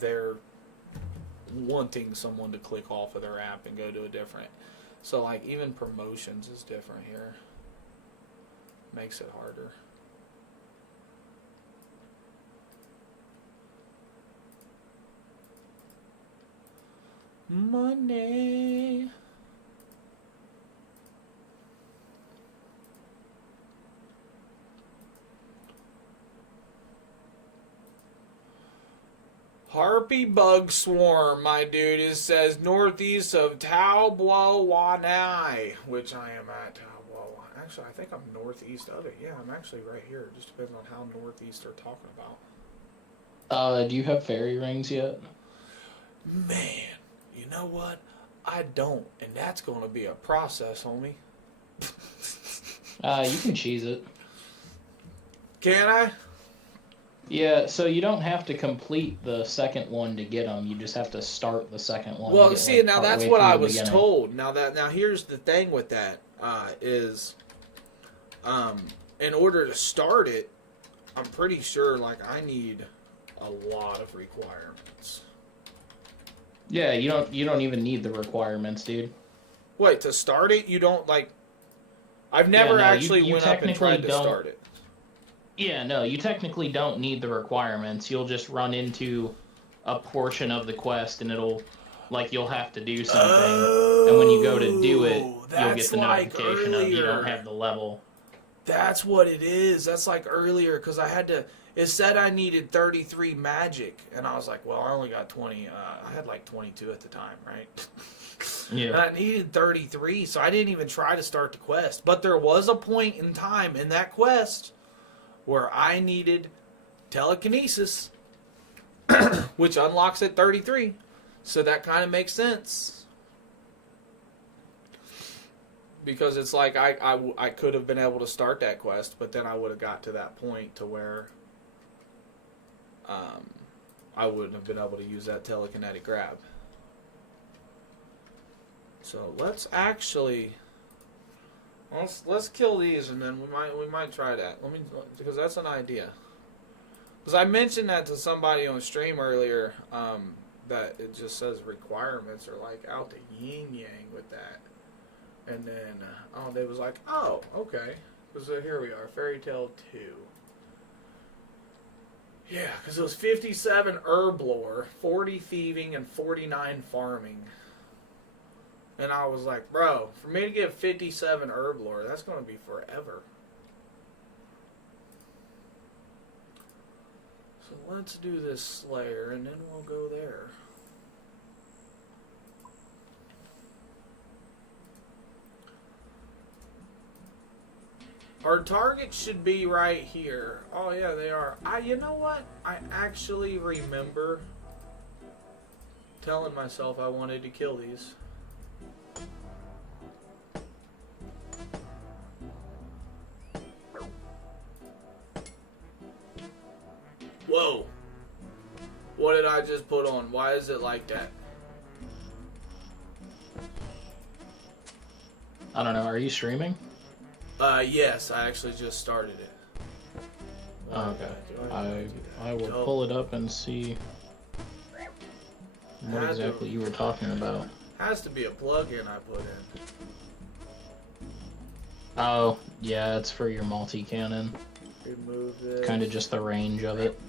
they're wanting someone to click off of their app and go to a different. So like even promotions is different here. Makes it harder. Money. Harpy bug swarm, my dude. It says northeast of Taobouanai, which I am at. Actually, I think I'm northeast of it. Yeah, I'm actually right here. It just depends on how northeast they're talking about. Do you have fairy rings yet? Man, you know what? I don't, and that's going to be a process, homie. You can cheese it. Can I? Yeah, so you don't have to complete the second one to get them. You just have to start the second one. Well, see, like, now that's what I was told. Now here's the thing with that is, in order to start it, I'm pretty sure like I need a lot of requirements. Yeah, you don't even need the requirements, dude. Wait, to start it, you don't like. I've never you went up and tried to start it. Yeah, no, you technically don't need the requirements. You'll just run into a portion of the quest, and you'll have to do something. And when you go to do it, you'll get the notification of you don't have the level. That's what it is. That's like earlier, because I had to. It said I needed 33 magic, and I was like, well, I only got 20. I had like 22 at the time, right? Yeah. And I needed 33, so I didn't even try to start the quest. But there was a point in time in that quest where I needed telekinesis, which unlocks at 33. So that kind of makes sense. Because it's like I could have been able to start that quest, but then I would have got to that point to where I wouldn't have been able to use that telekinetic grab. So let's kill these, and then we might try that. Because that's an idea. Because I mentioned that to somebody on stream earlier, that it just says requirements are like out the yin yang with that. And then they was like, oh, okay. So here we are, Fairy Tale 2. Yeah, because it was 57 herb lore, 40 thieving, and 49 farming. And I was like, bro, for me to get 57 herb lore, that's going to be forever. So let's do this Slayer, and then we'll go there. Our target should be right here. Oh, yeah, they are. You know what? I actually remember telling myself I wanted to kill these. Whoa. What did I just put on? Why is it like that? I don't know. Are you streaming? Yes, I actually just started it. Okay. I will pull it up and see what exactly you were talking about. Has to be a plug-in I put in. Oh, yeah, it's for your multi-cannon. Remove this. Kind of just the range of it.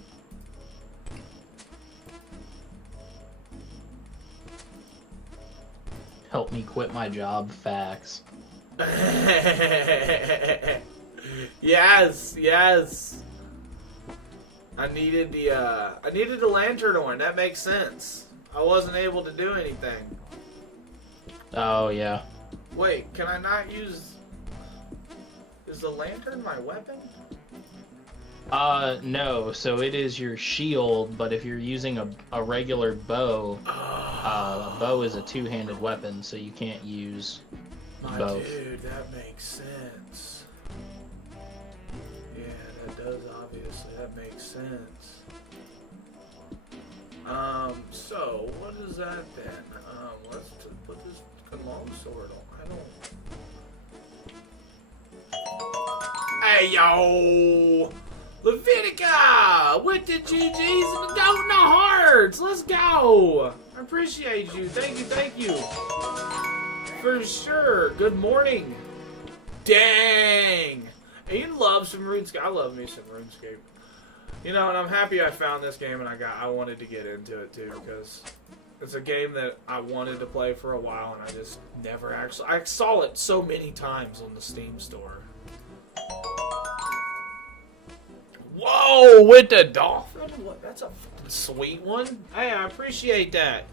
Help me quit my job, facts. Yes. I needed the lantern on. That makes sense. I wasn't able to do anything. Oh yeah. Wait, can I not use? Is the lantern my weapon? No. So it is your shield, but if you're using a regular bow, a bow is a two-handed weapon, so you can't use both. Dude, that makes sense. Yeah, that does obviously. That makes sense. So what is that then? Let's put this long sword on. I don't. Hey yo! Levitica with the GGs and the goat and the hearts. Let's go. I appreciate you. Thank you. Thank you. For sure. Good morning. Dang. And you love some RuneScape. I love me some RuneScape. You know, and I'm happy I found this game and I wanted to get into it too because it's a game that I wanted to play for a while and I just never actually. I saw it so many times on the Steam store. Whoa, with the dolphin? What? That's a fucking sweet one. Hey, I appreciate that.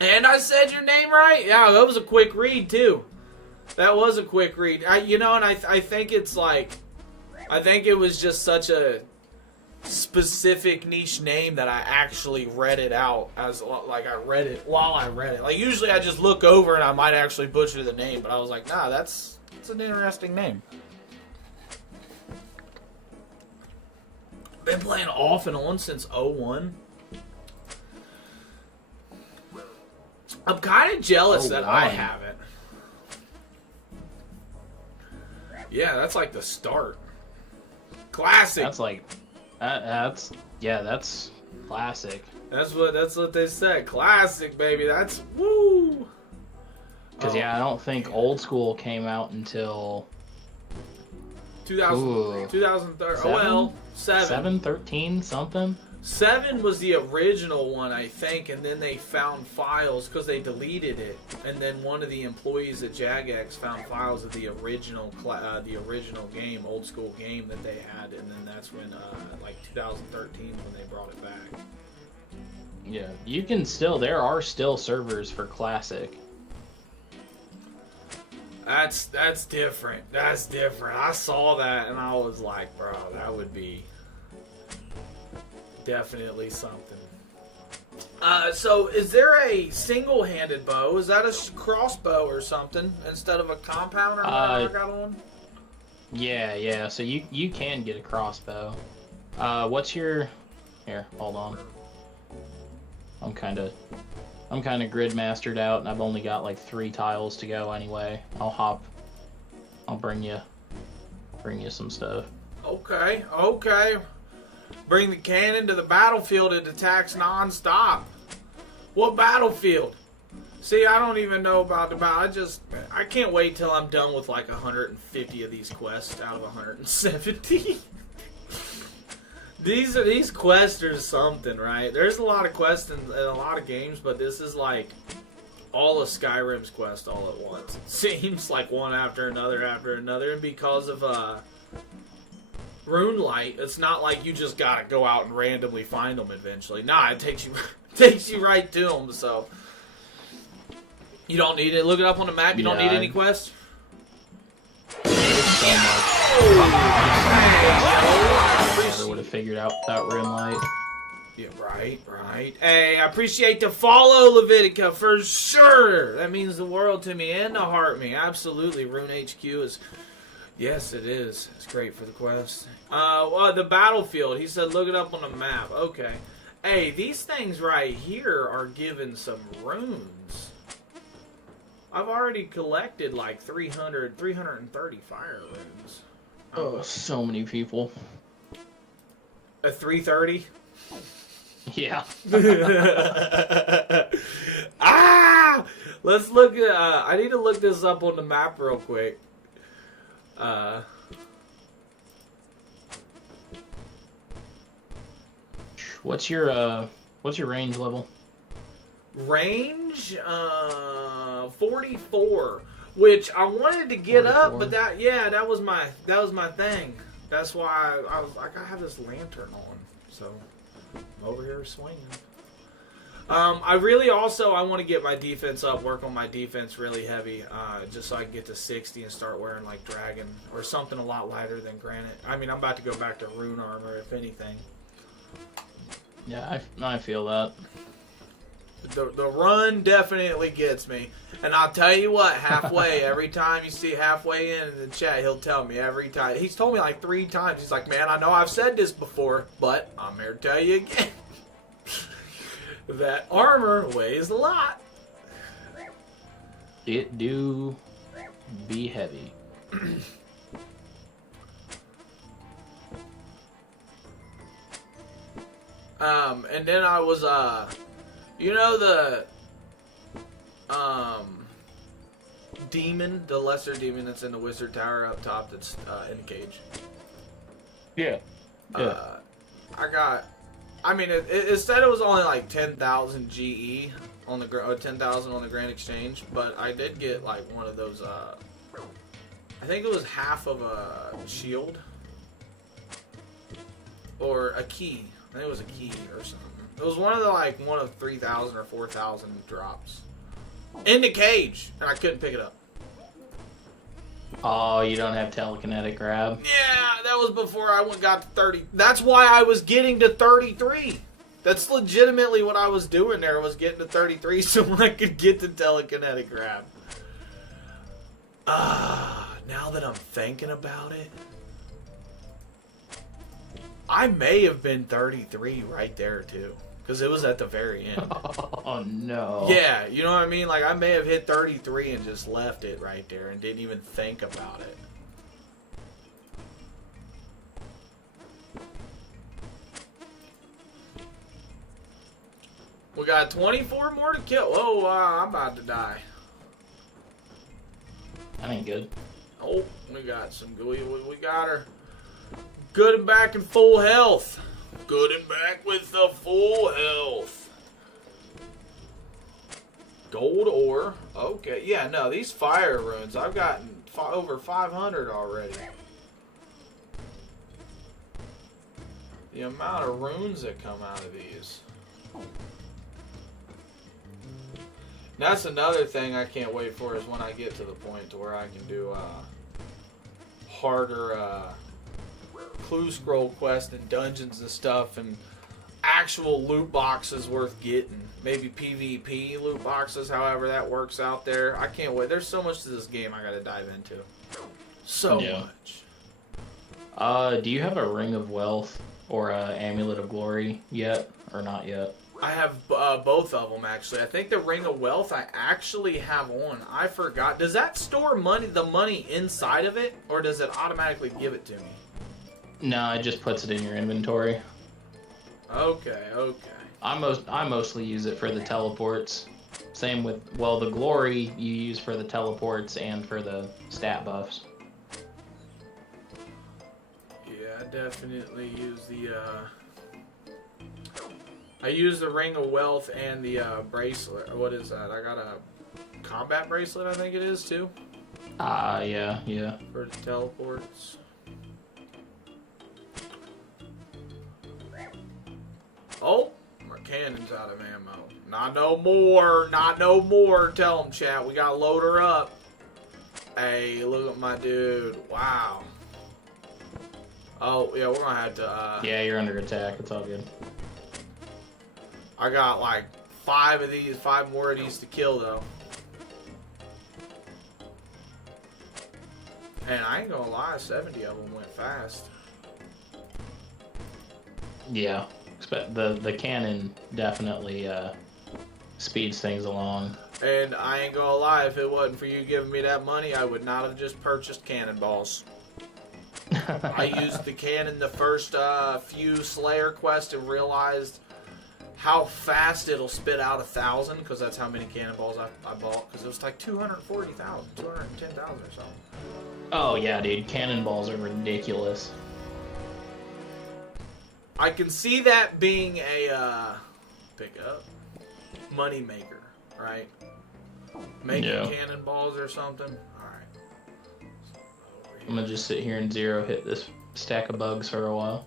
And I said your name right? Yeah, that was a quick read too. That was a quick read. You know, and I think it's like, I think it was just such a specific niche name that I actually read it out as, like, I read it while I read it. Like, usually I just look over and I might actually butcher the name, but I was like, nah, that's an interesting name. Been playing off and on since 01. I'm kind of jealous that I haven't. Yeah, that's like the start. Classic. That's like, that's classic. That's what they said. Classic, baby. That's woo. Because I don't think Old School came out until 2013. Oh well, 7, 13, something. 7 was the original one, I think, and then they found files because they deleted it, and then one of the employees at Jagex found files of the original game, Old School game that they had, and then that's when, like 2013, when they brought it back. Yeah, there are still servers for Classic. That's different. That's different. I saw that and I was like, bro, that would be definitely something. So is there a single-handed bow? Is that a crossbow or something instead of a compound or whatever I got on? Yeah. So you can get a crossbow. What's your? Here, hold on. I'm kind of grid mastered out, and I've only got like 3 tiles to go anyway. I'll bring you some stuff. Okay. Bring the cannon to the battlefield. It attacks non-stop. What battlefield? See, I don't even know about the battle. I can't wait till I'm done with like 150 of these quests out of 170. These quests are something, right? There's a lot of quests in a lot of games, but this is like all of Skyrim's quests all at once. It seems like one after another, and because of RuneLite, it's not like you just gotta go out and randomly find them eventually. Nah, it takes you right to them. So you don't need it. Look it up on the map. You don't need any quests. Never would have figured out without RuneLite. Yeah, right. Hey, I appreciate the follow, Levitica, for sure. That means the world to me and the heart me. Absolutely. Rune HQ is... Yes, it is. It's great for the quest. The battlefield. He said look it up on the map. Okay. Hey, these things right here are given some runes. I've already collected like 330 fire runes. Oh, so many people. At 330? Yeah. Let's look at... I need to look this up on the map real quick. What's your range level? Range 44, which I wanted to get 44. Up, but that was my thing. That's why I was like, I have this lantern on, so I'm over here swinging. I really I want to get my defense up, work on my defense really heavy, just so I can get to 60 and start wearing like dragon or something a lot lighter than granite. I mean, I'm about to go back to rune armor, if anything. Yeah, I feel that. The run definitely gets me. And I'll tell you what, halfway, every time you see halfway in the chat, he'll tell me every time. He's told me like 3 times. He's like, man, I know I've said this before, but I'm here to tell you again. That armor weighs a lot. It do be heavy. And then I was, you know the, demon, the lesser demon that's in the wizard tower up top that's, in the cage. Yeah. It said it was only like 10,000 GE on the, 10,000 on the Grand Exchange, but I did get like one of those, I think it was half of a shield. Or a key. I think it was a key or something. It was one of the one of 3,000 or 4,000 drops. In the cage! And I couldn't pick it up. Oh, you don't have telekinetic grab? Yeah, that was before I got to 30. That's why I was getting to 33. That's legitimately what I was doing there, was getting to 33 so I could get the telekinetic grab. Now that I'm thinking about it, I may have been 33 right there too, because it was at the very end. Oh no. Yeah, you know what I mean? Like, I may have hit 33 and just left it right there and didn't even think about it. We got 24 more to kill. Oh, I'm about to die. That ain't good. Oh, we got some gooey. We got her. Good and back in full health. Good and back with the full health. Gold ore. Okay. Yeah, no, these fire runes, I've gotten over 500 already. The amount of runes that come out of these. That's another thing I can't wait for, is when I get to the point to where I can do harder clue scroll quests and dungeons and stuff, and actual loot boxes worth getting. Maybe PvP loot boxes, however that works out there. I can't wait. There's so much to this game I gotta dive into. So much. Do you have a Ring of Wealth or a Amulet of Glory yet, or not yet? I have both of them, actually. I think the Ring of Wealth I actually have on. I forgot. Does that store the money inside of it, or does it automatically give it to me? No, it just puts it in your inventory. Okay. I mostly use it for the teleports. Same with, well, the Glory you use for the teleports and for the stat buffs. Yeah, I definitely use the, I use the Ring of Wealth and the, bracelet. What is that? I got a combat bracelet, I think it is, too. Yeah. For the teleports. Oh, my cannon's out of ammo. Not no more. Not no more. Tell them, chat. We gotta load her up. Hey, look at my dude. Wow. Oh, yeah, we're gonna have to, Yeah, you're under attack. It's all good. I got like 5 more of these to kill, though. And I ain't gonna lie, 70 of them went fast. Yeah. The cannon definitely speeds things along. And I ain't gonna lie, if it wasn't for you giving me that money, I would not have just purchased cannonballs. I used the cannon the first few Slayer quests and realized how fast it'll spit out 1,000, because that's how many cannonballs I bought, because it was like 240,000, 210,000 or something. Oh yeah, dude, cannonballs are ridiculous. I can see that being a money maker, right? Making cannonballs or something. All right. I'm gonna just sit here and zero hit this stack of bugs for a while.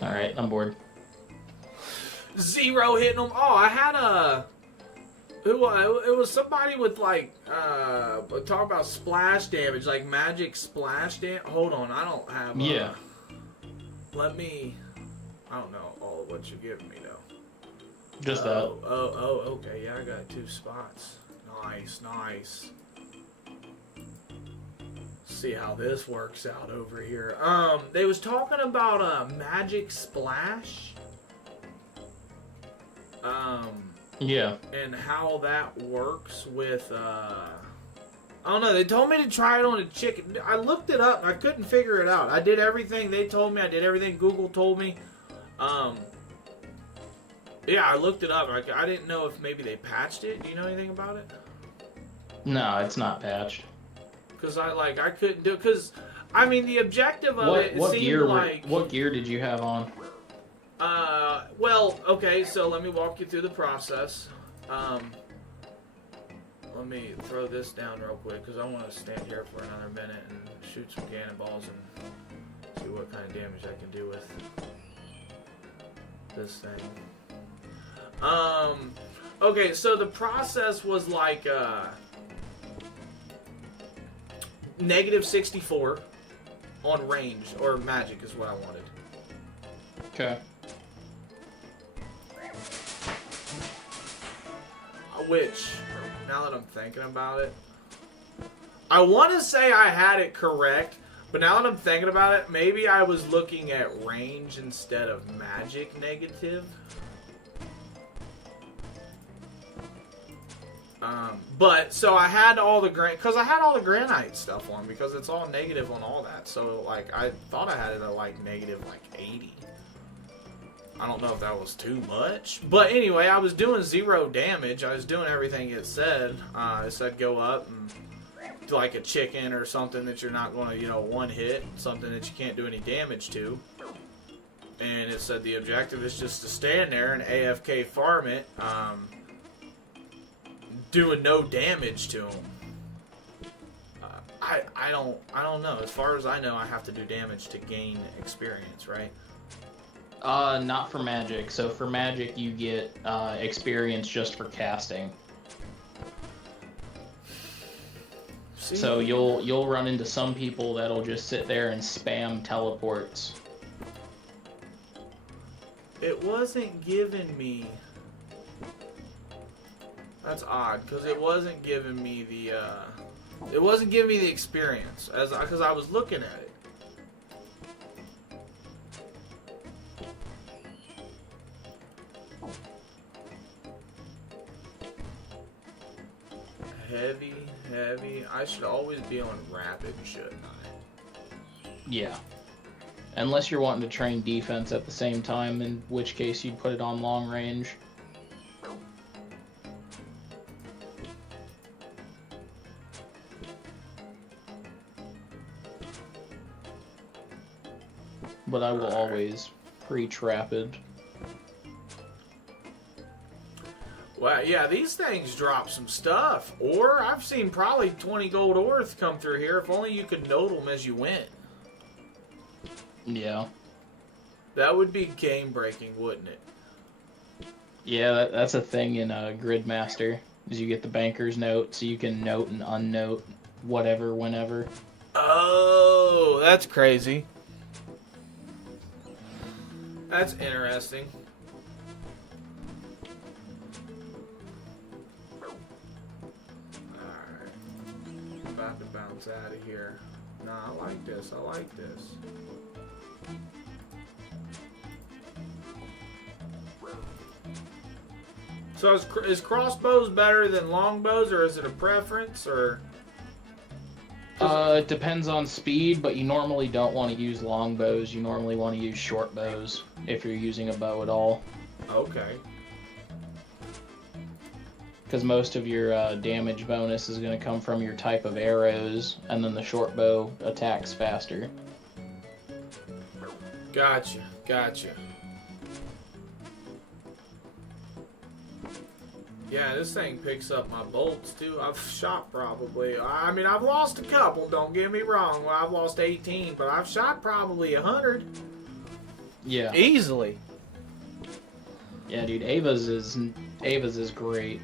All right, I'm bored. Zero hitting them. Oh, I had it was somebody with like talk about splash damage, like magic splash damage. Hold on, I don't have. Let me. I don't know all of what you're giving me though. Just that. Oh, okay. Yeah, I got 2 spots. Nice. See how this works out over here. They was talking about a magic splash. Yeah. And how that works with I don't know. They told me to try it on a chicken. I looked it up. I couldn't figure it out. I did everything they told me. I did everything Google told me. Yeah, I looked it up. I didn't know if maybe they patched it. Do you know anything about it? No, it's not patched. Because I couldn't do it. Because, I mean, the objective of it seemed gear, like... What gear did you have on? Well, okay, so let me walk you through the process. Let me throw this down real quick, because I want to stand here for another minute and shoot some cannonballs and see what kind of damage I can do with this thing. Okay, so the process was like, negative 64 on range, or magic is what I wanted. Okay. Which, now that I'm thinking about it, I want to say I had it correct, but now that I'm thinking about it, maybe I was looking at range instead of magic negative. But, so I had all the because I had all the granite stuff on, because it's all negative on all that. So, like, I thought I had it at, like, negative, like, 80. I don't know if that was too much. But anyway, I was doing 0 damage. I was doing everything it said. It said go up and do like a chicken or something that you're not going to, one hit. Something that you can't do any damage to. And it said the objective is just to stand there and AFK farm it. Doing no damage to them. I don't know. As far as I know, I have to do damage to gain experience, right? Not for magic. So for magic, you get experience just for casting. See? So you'll run into some people that'll just sit there and spam teleports. It wasn't giving me... That's odd, because it wasn't giving me the, it wasn't giving me the experience, because I was looking at it. Heavy. I should always be on rapid, shouldn't I? Yeah. Unless you're wanting to train defense at the same time, in which case you'd put it on long range. But I will always preach rapid. Well, yeah, these things drop some stuff. Or I've seen probably 20 gold ores come through here. If only you could note them as you went. Yeah. That would be game-breaking, wouldn't it? Yeah, that's a thing in Gridmaster. Is you get the banker's note, so you can note and unnote whatever, whenever. Oh, that's crazy. That's interesting. Alright. I'm about to bounce out of here. Nah, I like this. I like this. So is crossbows better than longbows, or is it a preference, or... It depends on speed, but you normally don't want to use long bows. You normally want to use short bows if you're using a bow at all. Okay. Because most of your damage bonus is going to come from your type of arrows, and then the short bow attacks faster. Gotcha. Yeah, this thing picks up my bolts, too. I've shot probably... I mean, I've lost a couple, don't get me wrong. Well, I've lost 18, but I've shot probably 100. Yeah. Easily. Yeah, dude, Ava's is great.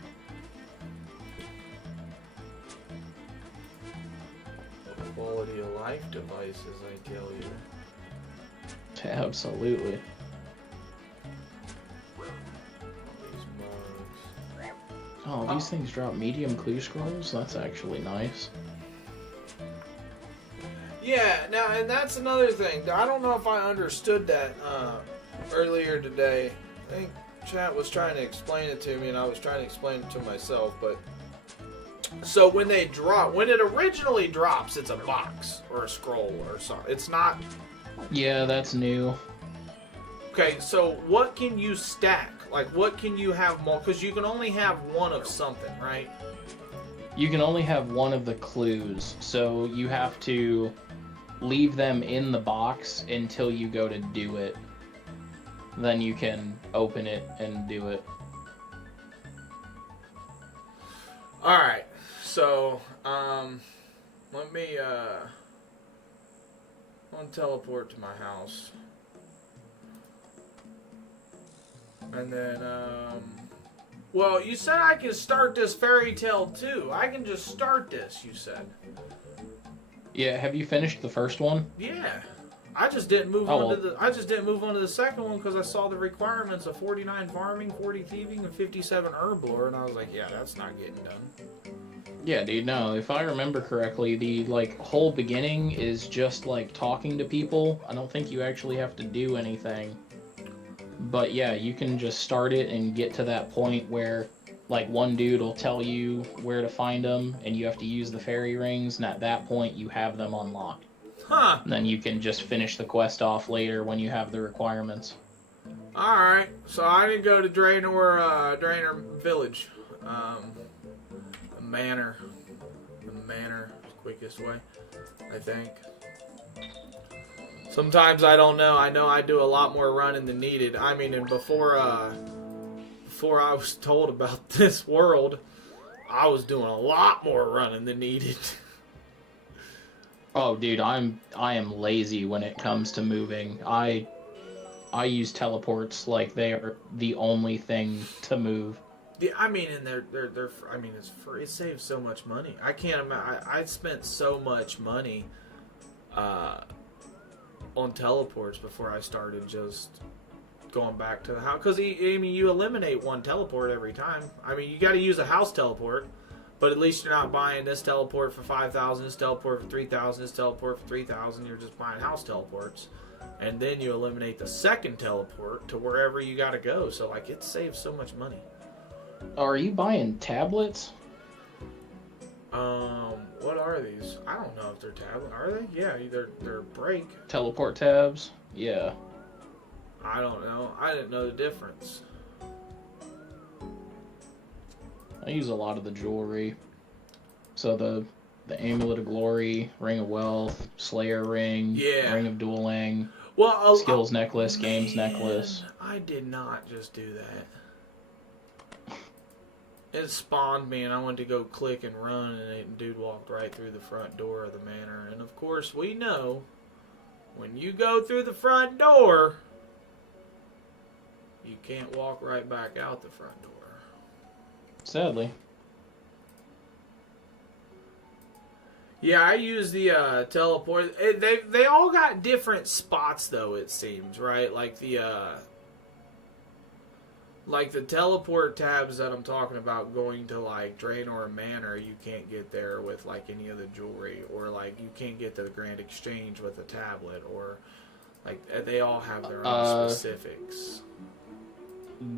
Quality of life devices, I tell you. Absolutely. Oh, these things drop medium clue scrolls? That's actually nice. Yeah, now, and that's another thing. I don't know if I understood that earlier today. I think chat was trying to explain it to me, and I was trying to explain it to myself, but So when they drop, when it originally drops, it's a box or a scroll or something. It's not. Yeah, that's new. Okay, so what can you stack? Like, what can you have more? Because you can only have one of something, right? You can only have one of the clues, so you have to leave them in the box until you go to do it. Then you can open it and do it. Alright, so, let me, I'll teleport to my house. And then, well, you said I can start this fairy tale too. I can just start this, you said. Yeah, have you finished the first one? Yeah. I just didn't move Oh, on well. to the. I just didn't move on to the second one because I saw the requirements of 49 farming, 40 thieving, and 57 herb lore, and I was like, yeah, that's not getting done. Yeah, dude, no, if I remember correctly, the, like, whole beginning is just, like, talking to people. I don't think you actually have to do anything. But, yeah, you can just start it and get to that point where, like, one dude will tell you where to find them, and you have to use the fairy rings, and at that point, you have them unlocked. Huh. And then you can just finish the quest off later when you have the requirements. Alright, so I didn't go to Draenor Village. The manor. The manor is the quickest way, I think. Sometimes I don't know. I know I do a lot more running than needed. I mean, and before I was told about this world, I was doing a lot more running than needed. Oh, dude, I am lazy when it comes to moving. I use teleports like they are the only thing to move. Yeah, I mean, and they're I mean, it's free. It saves so much money. I can't imagine. I spent so much money on teleports before I started just going back to the house. Because I mean, you eliminate one teleport every time. I mean, you got to use a house teleport. But at least you're not buying this teleport for 5,000, this teleport for 3,000, this teleport for 3,000. You're just buying house teleports. And then you eliminate the second teleport to wherever you gotta go. So, like, it saves so much money. Are you buying tablets? What are these? I don't know if they're tablet. Are they? Yeah, they're break. Teleport tabs? Yeah. I don't know. I didn't know the difference. I use a lot of the jewelry. So the Amulet of Glory, Ring of Wealth, Slayer Ring, Yeah. Ring of Dueling, Well, Skills Necklace, man, Games Necklace. I did not just do that. It spawned me, and I went to go click and run, and a dude walked right through the front door of the manor. And of course, we know when you go through the front door, you can't walk right back out the front door. Sadly. Yeah, I use the teleport. They all got different spots, though, it seems, right? Like the teleport tabs that I'm talking about going to, like, Draenor Manor, you can't get there with, like, any of the jewelry. Or, like, you can't get to the Grand Exchange with a tablet. Or, like, they all have their own specifics.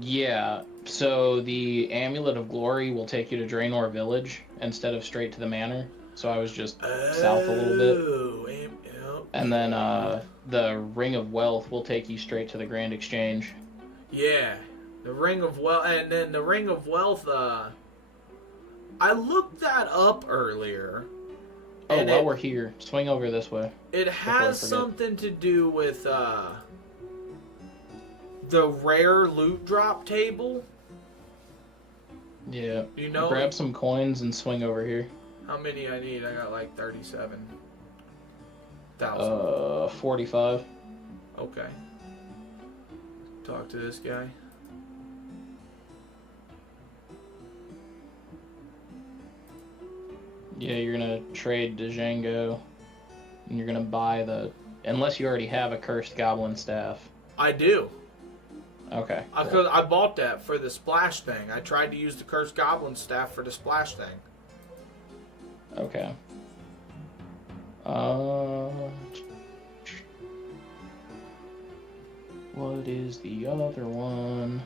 Yeah, so the Amulet of Glory will take you to Draenor Village instead of straight to the manor. So I was just south a little bit. And then the Ring of Wealth will take you straight to the Grand Exchange. Yeah, the Ring of Wealth. And then the Ring of Wealth, I looked that up earlier. Oh, while we're here, swing over this way. It has something to do with the rare loot drop table. Yeah. You know, grab some coins and swing over here. How many I need? I got like 37,000. 45. Okay. Talk to this guy. Yeah, you're gonna trade Django, and you're gonna buy unless you already have a cursed goblin staff. I do. Okay. Cool. Because I bought that for the splash thing. I tried to use the cursed goblin staff for the splash thing. Okay. What is the other one?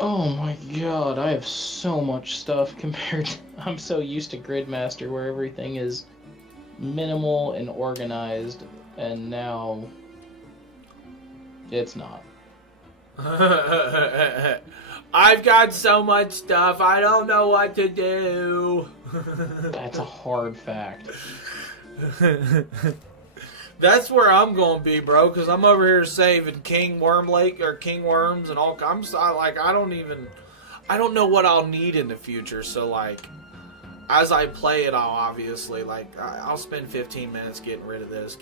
Oh my god, I have so much stuff compared to... I'm so used to Gridmaster where everything is minimal and organized, and now it's not. I've got so much stuff, I don't know what to do. That's a hard fact. That's where I'm gonna be, bro, because I'm over here saving King Worm Lake or King Worms and all. I don't know what I'll need in the future. So like, as I play it, I'll spend 15 minutes getting rid of this,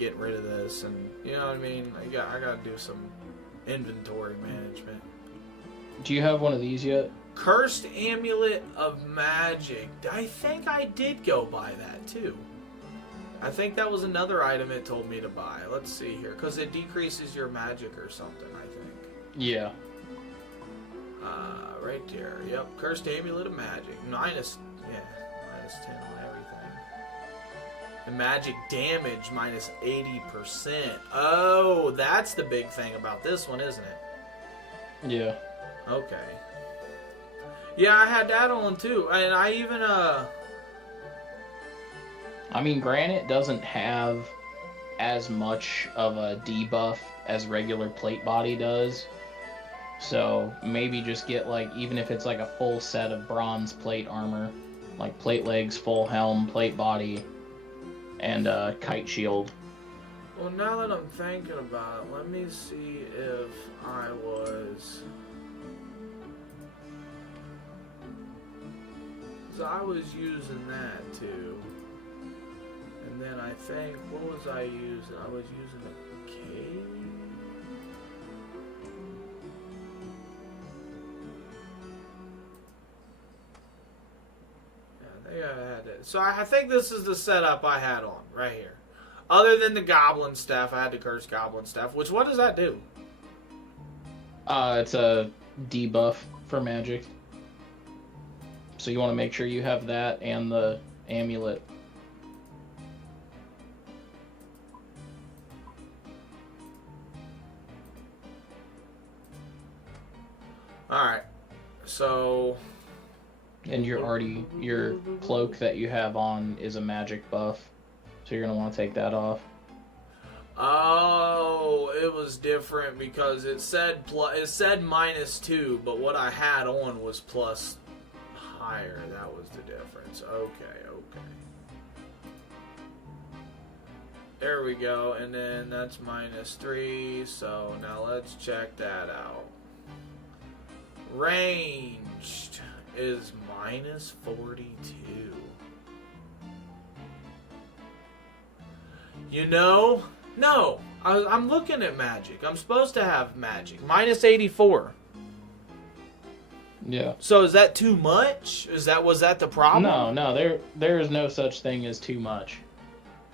and you know what I mean. I gotta do some inventory management. Do you have one of these yet? Cursed Amulet of Magic. I think I did go buy that too. I think that was another item it told me to buy. Let's see here. Because it decreases your magic or something, I think. Yeah. Right there. Yep. Cursed Amulet of Magic. Minus 10 on everything. And magic damage minus 80%. Oh, that's the big thing about this one, isn't it? Yeah. Okay. Yeah, I had that on too. And I even, I mean, granite doesn't have as much of a debuff as regular plate body does. So maybe just get, like, even if it's like a full set of bronze plate armor, like plate legs, full helm, plate body, and kite shield. well, now that I'm thinking about it, let me see if I was... So I was using that too. And then I think, what was I using? I was using a cave? Yeah, I think I had it. So I think this is the setup I had on, right here. Other than the goblin staff, I had the cursed goblin staff, which, what does that do? It's a debuff for magic. So you want to make sure you have that and the amulet. Alright, so... And your cloak that you have on is a magic buff. So you're going to want to take that off. Oh, it was different because it said -2, but what I had on was plus higher. That was the difference. Okay. There we go, and then that's -3, so now let's check that out. Ranged is -42. You know? No. I'm looking at magic. I'm supposed to have magic. -84. Yeah. So is that too much? Was that the problem? No, there is no such thing as too much.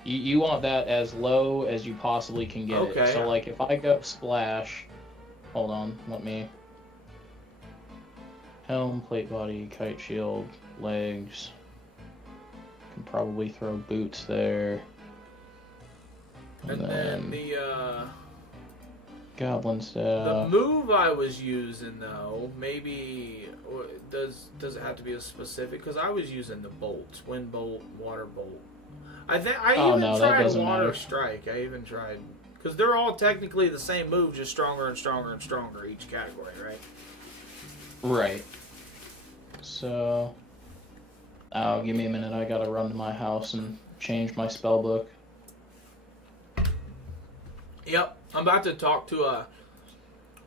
You want that as low as you possibly can get it. So like if I go splash, hold on, let me... Helm, plate body, kite shield, legs. Can probably throw boots there. And then the goblin the staff. move I was using though, maybe does it have to be a specific? Because I was using the bolts, wind bolt, water bolt. I tried water matter. strike. I even tried because they're all technically the same move, just stronger and stronger and stronger each category, right? Right. So, give me a minute. I gotta run to my house and change my spell book. Yep, I'm about to talk to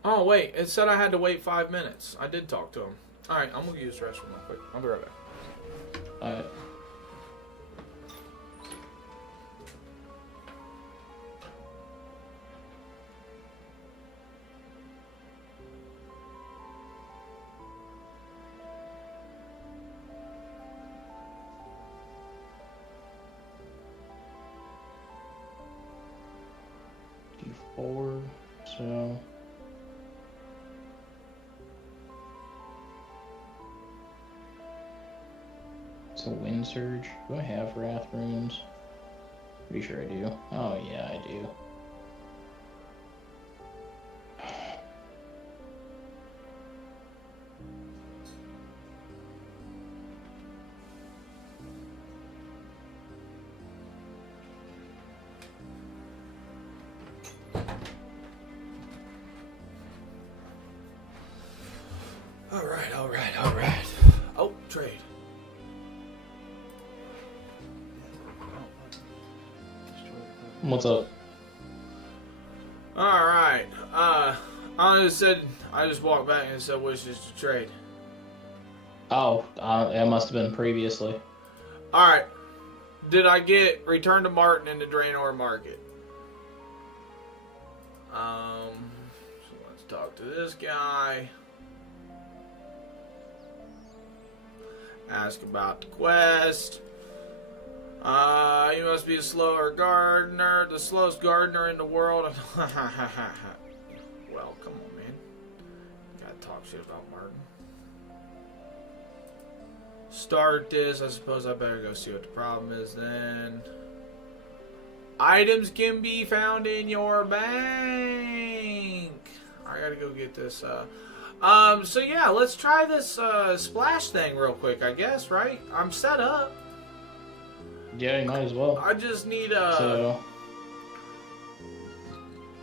Oh wait, it said I had to wait 5 minutes. I did talk to him. All right, I'm gonna use the restroom real quick. I'll be right back. All right. D4, so... It's a wind surge. Do I have wrath runes? Pretty sure I do. Oh yeah, I do. Alright, alright, alright. Oh, trade. What's up? Alright. I just walked back and said wishes to trade. Oh, it must have been previously. Alright. Did I get Return to Martin in the Draenor Market? So let's talk to this guy. Ask about the quest. You must be a slower gardener, the slowest gardener in the world. Well, come on, man. You gotta talk shit about Martin. Start this. I suppose I better go see what the problem is then. Items can be found in your bank. I gotta go get this. So yeah, let's try this splash thing real quick, I guess, right? I'm set up. Yeah, you might as well. I just need So,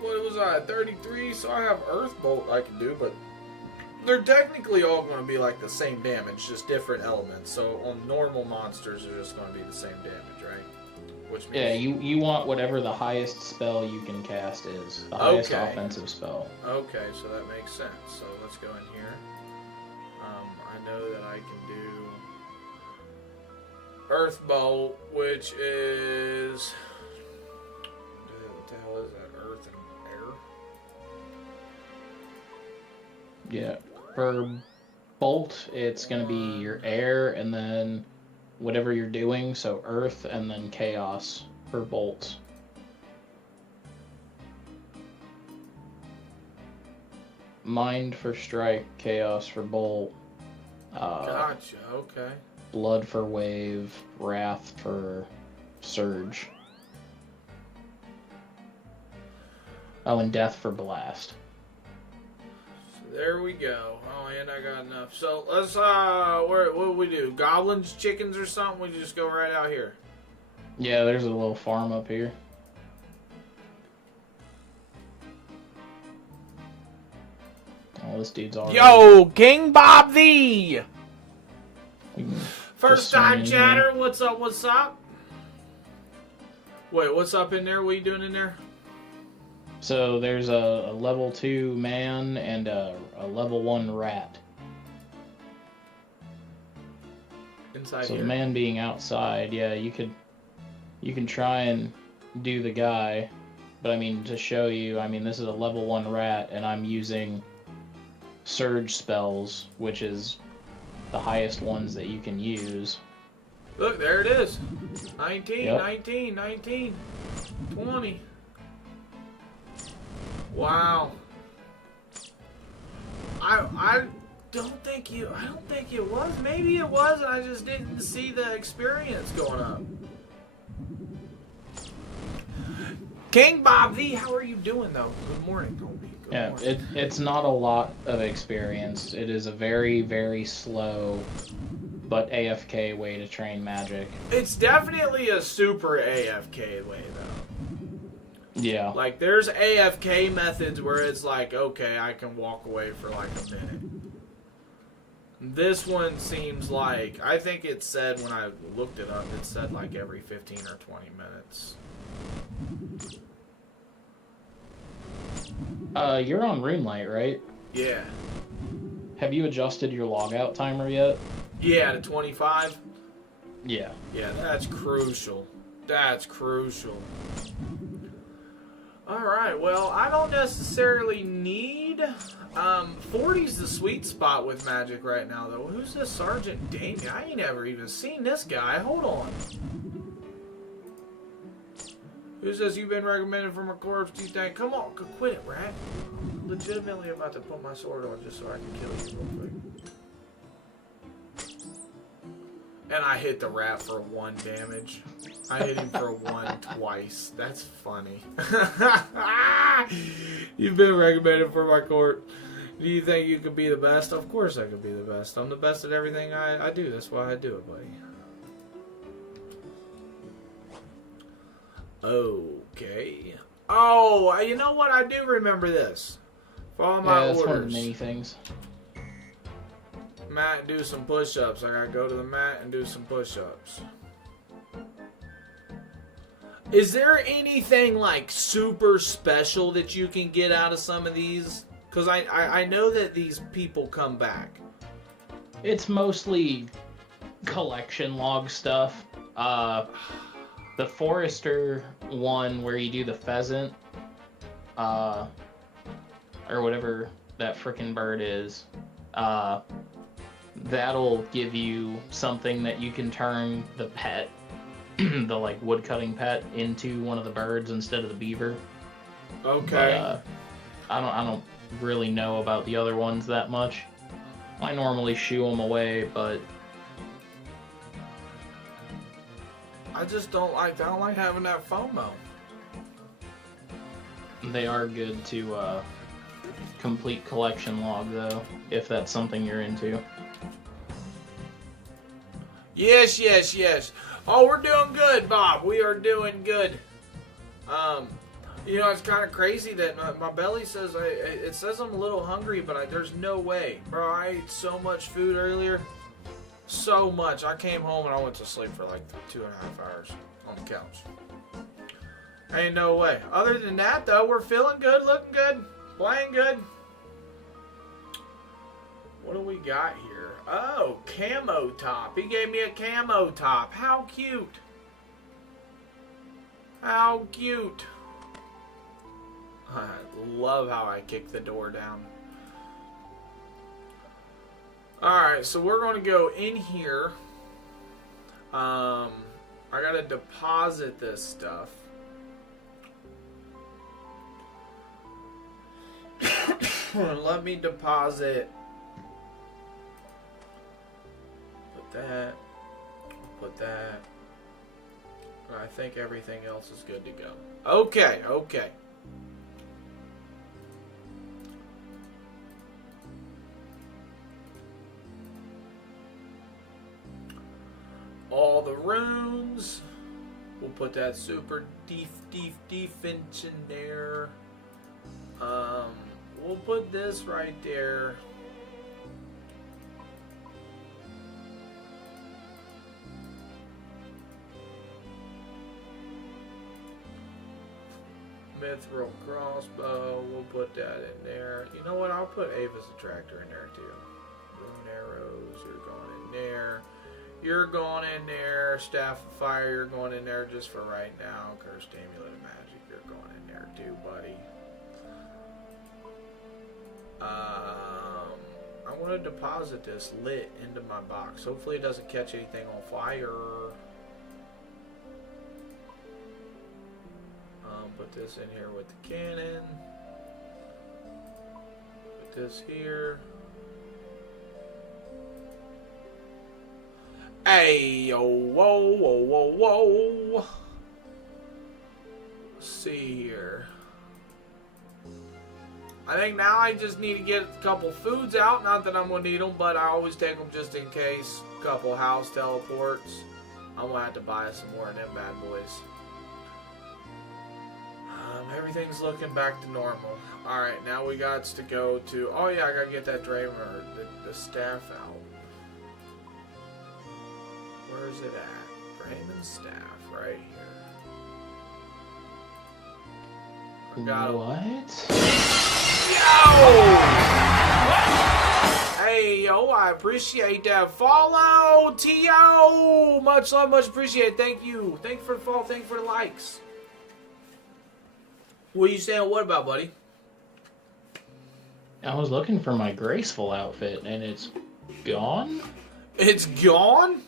what was I, 33? So I have Earth Bolt I can do, but they're technically all going to be like the same damage, just different elements. So on normal monsters, they're just going to be the same damage, right? Which means... yeah, you want whatever the highest spell you can cast is. The highest offensive spell. Okay, so that makes sense. So let's go in here. I know that I can do Earth Bolt, which is... what the hell is that? Earth and air? Yeah. For bolt, it's going to be your air and then whatever you're doing. So earth and then chaos for bolt. Mind for strike, chaos for bolt. Gotcha, okay. Blood for wave, wrath for surge. Oh, and death for blast. So there we go. Oh, and I got enough. So let's what do we do? Goblins, chickens, or something? We just go right out here. Yeah, there's a little farm up here. Oh, this dude's already... Yo, King Bob the! We can First just swing time in chatter, here. what's up, what's up? Wait, what's up in there? What are you doing in there? So there's a level 2 man and a level 1 rat. Inside So here? the man being outside, yeah, you can try and do the guy, but I mean, to show you, I mean, this is a level 1 rat, and I'm using surge spells, which is the highest ones that you can use. Look, there it is. 19, Yep. 19, 19, 20. Wow. I don't think it was. Maybe it was, and I just didn't see the experience going up. King Bob V, how are you doing though? Good morning, Goldie. Good Yeah, morning. it's not a lot of experience. It is a very, very slow but AFK way to train magic. It's definitely a super AFK way though. Yeah. Like, there's AFK methods where it's like, okay, I can walk away for like a minute. This one seems like, I think it said when I looked it up, it said like every 15 or 20 minutes. You're on Runelight, right? Yeah. Have you adjusted your logout timer yet? Yeah, to 25? Yeah. Yeah, that's crucial. That's crucial. Alright, well, I don't necessarily need... 40's the sweet spot with magic right now, though. Who's this Sergeant Damien? I ain't ever even seen this guy. Hold on. Who says you've been recommended for my corpse? Do you think? Come on, quit it, rat. I'm legitimately about to put my sword on just so I can kill you real quick. And I hit the rat for 1 damage. I hit him for 1 twice. That's funny. You've been recommended for my court. Do you think you could be the best? Of course I could be the best. I'm the best at everything I do. That's why I do it, buddy. Okay. Oh, you know what? I do remember this. Follow my Yeah, that's one of the orders. many things. mat and do some push-ups. I gotta go to the mat and do some push-ups. Is there anything like super special that you can get out of some of these? Because I know that these people come back. It's mostly collection log stuff. The Forester one where you do the pheasant, or whatever that frickin' bird is, that'll give you something that you can turn the pet, the like wood cutting pet, into one of the birds instead of the beaver. Okay. But, I don't really know about the other ones that much. I normally shoo them away, but I just don't like having that FOMO. they are good to complete collection log though, if that's something you're into. Yes, yes, yes. Oh, we're doing good, Bob. We are doing good. You know, it's kind of crazy that my belly says, it says I'm a little hungry, but there's no way. Bro, I ate so much food earlier. So much. I came home and I went to sleep for like 2.5 hours on the couch. Ain't no way. Other than that, though, we're feeling good, looking good, playing good. What do we got here? Oh, camo top. He gave me a camo top. How cute. How cute. I love how I kick the door down. Alright, so we're going to go in here. I got to deposit this stuff. Let me deposit. Put that. I think everything else is good to go. Okay, okay. All the rooms. We'll put that super defense in there. We'll put this right there. Mithril crossbow, we'll put that in there. You know what? I'll put Ava's attractor in there too. Rune arrows, you're going in there. You're going in there. Staff of fire, you're going in there just for right now. Cursed amulet of magic, you're going in there too, buddy. I want to deposit this lit into my box. Hopefully it doesn't catch anything on fire. Put this in here with the cannon. Put this here. Hey, yo, whoa, whoa, whoa, whoa. Let's see here. I think now I just need to get a couple foods out. Not that I'm going to need them, but I always take them just in case. A couple house teleports. I'm going to have to buy some more of them bad boys. Everything's looking back to normal. Alright, now we got to go to... Oh yeah, I got to get that Draven, the staff out. Where's it at? Draven's staff, right here. What? Yo! Hey, yo, I appreciate that follow, T.O. Much love, much appreciated. Thank you. Thank you for the follow. Thank you for the likes. What are you saying? What about, buddy? I was looking for my graceful outfit, and it's gone? It's gone?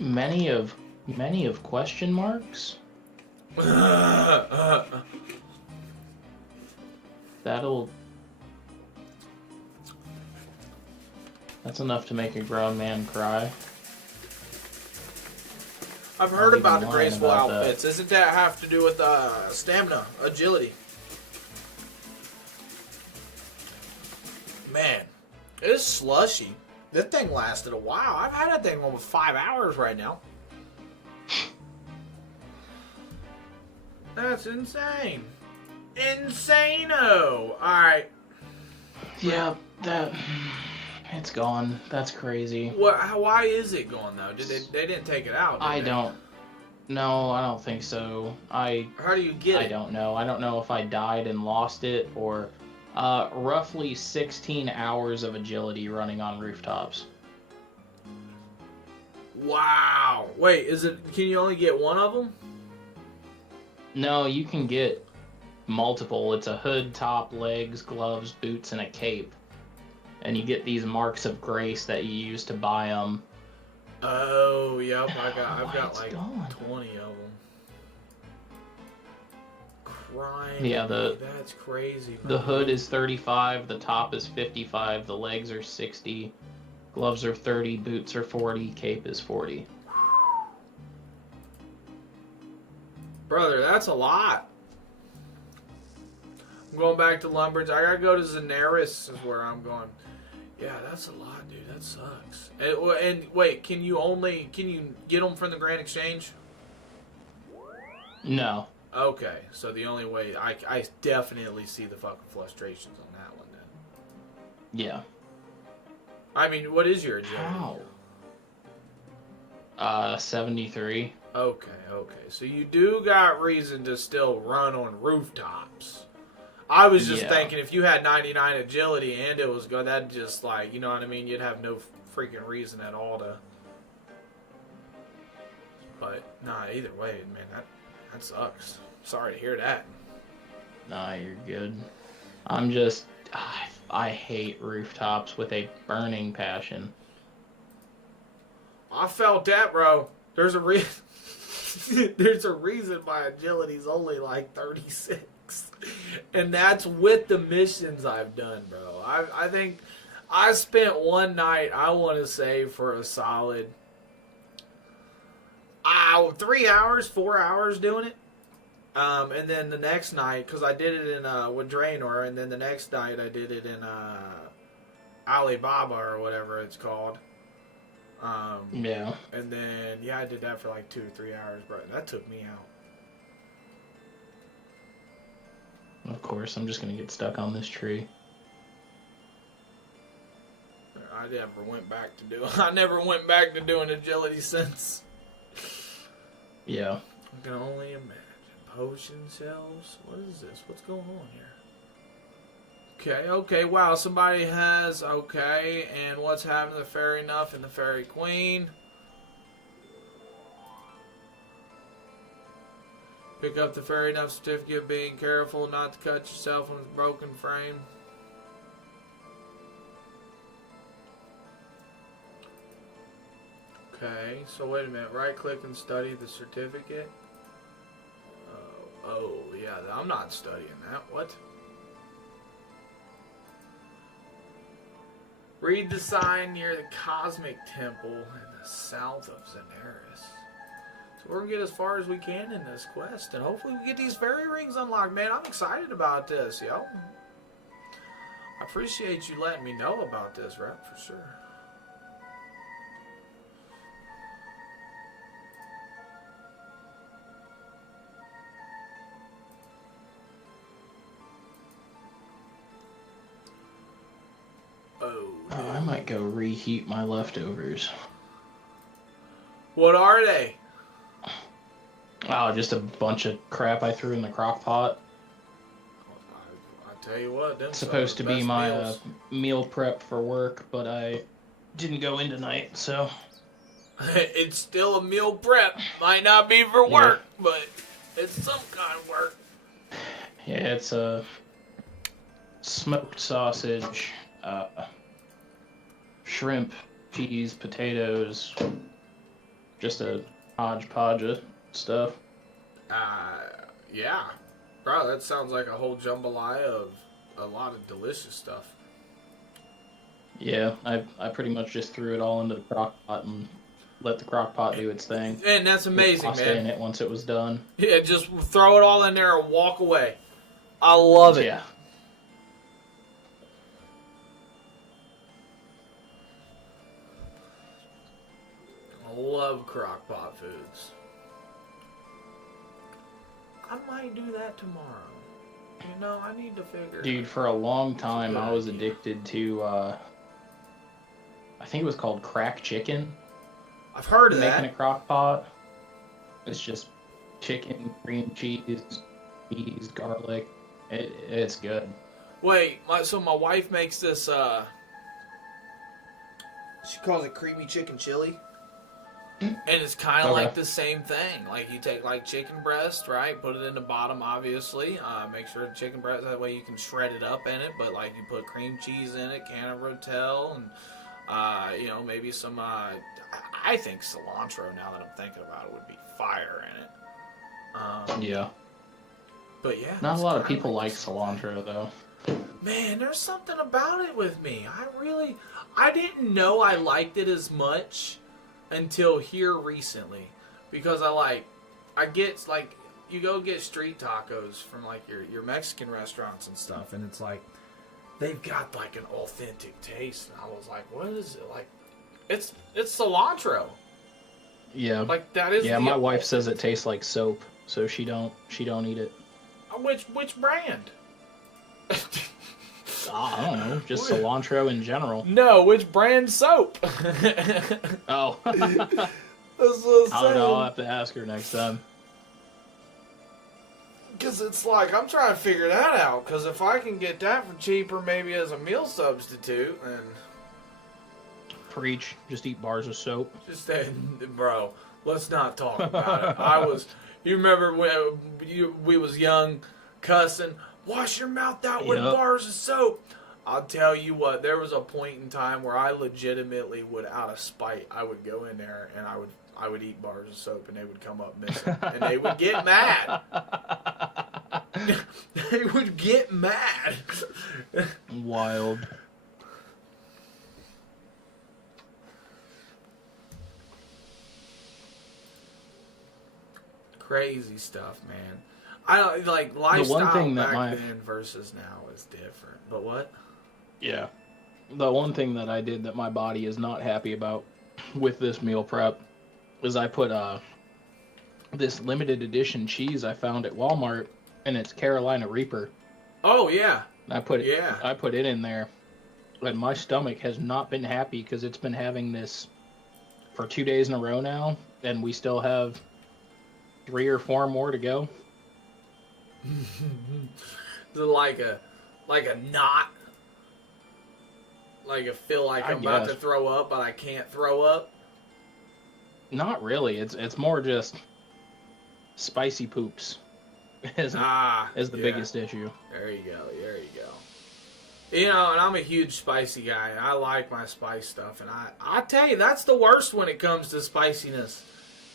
Many of question marks? That's enough to make a grown man cry. I've heard about the graceful outfits. Doesn't that have to do with stamina, agility? Man, it's slushy. That thing lasted a while. I've had that thing almost 5 hours right now. That's insane. Insano. Alright. Yeah, that... It's gone. That's crazy. Why is it gone though? They didn't take it out? I don't. No, I don't think so. How do you get it? I don't know. I don't know if I died and lost it or roughly 16 hours of agility running on rooftops. Wow. Wait, can you only get one of them? No, you can get multiple. It's a hood, top, legs, gloves, boots, and a cape. And you get these marks of grace that you use to buy them. Oh, yep. I've got like gone. 20 of them. Crime. Yeah, that's crazy. Man. The hood is 35, the top is 55, the legs are 60, gloves are 30, boots are 40, cape is 40. Brother, that's a lot. I'm going back to Lumberds. I gotta go to Zenaris is where I'm going. Yeah, that's a lot, dude. That sucks. And wait, can you get them from the Grand Exchange? No. Okay, so the only way I definitely see the fucking frustrations on that one then. Yeah. I mean, what is your agility? How? 73. Okay. So you do got reason to still run on rooftops. I was just thinking if you had 99 agility and it was good, that'd just like, you know what I mean? You'd have no freaking reason at all to. But nah, either way, man, that sucks. Sorry to hear that. Nah, you're good. I'm just, I hate rooftops with a burning passion. I felt that, bro. There's a reason. There's a reason my agility's only like 36. And that's with the missions I've done, bro. I think I spent one night, I want to say, for a solid 3 hours, 4 hours doing it. And then the next night, because I did it in with Draenor, and then the next night I did it in Alibaba or whatever it's called. Yeah. And then, I did that for like 2 or 3 hours, bro. That took me out. Of course, I'm just gonna get stuck on this tree. I never went back to doing agility since. Yeah. I can only imagine. Potion cells? What is this? What's going on here? Okay, wow, somebody has, and what's happening to the Fairy Nuff and the Fairy Queen? Pick up the Fairy Nuff certificate, being careful not to cut yourself on a broken frame. Okay, so wait a minute, right click and study the certificate. Oh, yeah, I'm not studying that. What? Read the sign near the Cosmic Temple in the south of Zenaris. So we're going to get as far as we can in this quest, and hopefully we get these fairy rings unlocked. Man, I'm excited about this, yo. I appreciate you letting me know about this, Rep, for sure. I might go reheat my leftovers. What are they? Oh, just a bunch of crap I threw in the crock pot. I tell you what, them Supposed to be my meals. meal prep for work, but I didn't go in tonight, so. It's still a meal prep. Might not be for work, but it's some kind of work. Yeah, it's a smoked sausage, shrimp, cheese, potatoes, just a hodgepodge of stuff. Yeah. Bro, that sounds like a whole jambalaya of a lot of delicious stuff. Yeah, I pretty much just threw it all into the crock pot and let the crock pot do its thing. And that's amazing, Pasta man. in it once it was done. Yeah, just throw it all in there and walk away. I love it. Yeah. I love crockpot foods. I might do that tomorrow. You know, I need to figure. Dude, for a long time I was addicted to I think it was called crack chicken. I've heard of Making that. a crock pot. It's just chicken, cream cheese, garlic. It's good. Wait, so my wife makes this, she calls it creamy chicken chili. And it's kind of Okay. like the same thing. Like, you take, like, chicken breast, right? Put it in the bottom, obviously. Make sure the chicken breast, that way you can shred it up in it. But, like, you put cream cheese in it, can of Rotel, and, you know, maybe some, I think cilantro, now that I'm thinking about it, would be fire in it. Yeah. But, yeah. Not it's a lot of kinda people like this. cilantro, though. Man, there's something about it with me. I didn't know I liked it as much until here recently. Because I get, like, you go get street tacos from, like, your Mexican restaurants and stuff, and it's like, they've got, like, an authentic taste. And I was like, what is it? Like, it's cilantro. Yeah. Like, that is Yeah, the my wife says it tastes like soap, so she don't eat it. Which brand? I don't know, just cilantro in general. No, which brand soap? Oh. That's what I'm I don't know, I'll saying. have to ask her next time. Because it's like, I'm trying to figure that out. Because if I can get that for cheaper, maybe as a meal substitute, then Preach, just eat bars of soap. just that, bro, let's not talk about it. You remember when we was young, cussing, wash your mouth out with Yep. bars of soap. I'll tell you what, there was a point in time where I legitimately would, out of spite, I would go in there and I would eat bars of soap and they would come up missing. And they would get mad. They would get mad. Wild. Crazy stuff, man. I don't like lifestyle thing that back then versus now is different. But what? Yeah. The one thing that I did that my body is not happy about with this meal prep is I put this limited edition cheese I found at Walmart, and it's Carolina Reaper. Oh yeah. And I put Yeah. it in there, and my stomach has not been happy because it's been having this for 2 days in a row now, and we still have 3 or 4 more to go. like a knot. Like I feel like I I'm about to guess. throw up, but I can't throw up. Not really. It's more just spicy poops is The the biggest issue. There you go. There you go. You know, and I'm a huge spicy guy, and I like my spice stuff. And I tell you, that's the worst when it comes to spiciness.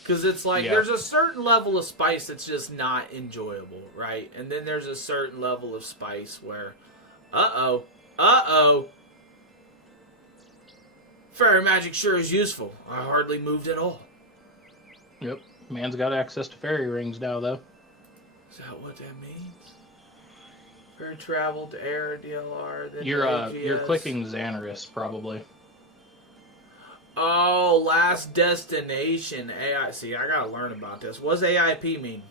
Because it's like, Yeah. there's a certain level of spice that's just not enjoyable, right? And then there's a certain level of spice where, uh-oh, fairy magic sure is useful. I hardly moved at all. Yep. Man's got access to fairy rings now, though. Is that what that means? Fairy travel to air, DLR, then You're AGS. clicking Xanaris, probably. Oh, last destination. AI. See, I gotta learn about this. What does AIP mean?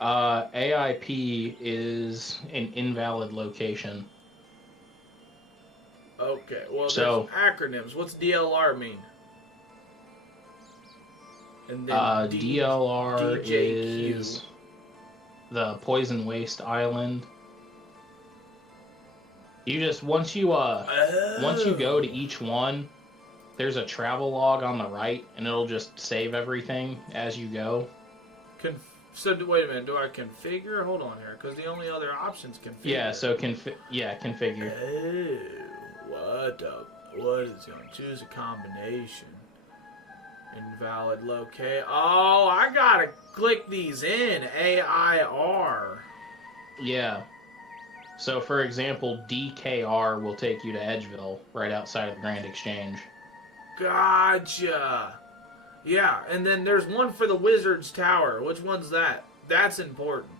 AIP is an invalid location. Okay, well, So- there's acronyms. What's DLR mean? And then DLR DJQ. is the Poison Waste Island. You just once you go to each one, there's a travel log on the right, and it'll just save everything as you go. So wait a minute. Do I configure? Hold on here, because the only other options configure. Yeah, so configure. Oh, what is it going to choose a combination? Invalid locate. Oh, I gotta click these in. AIR. Yeah. So for example, DKR will take you to Edgeville, right outside of the Grand Exchange. Gotcha. Yeah, and then there's one for the Wizard's Tower. Which one's that? That's important.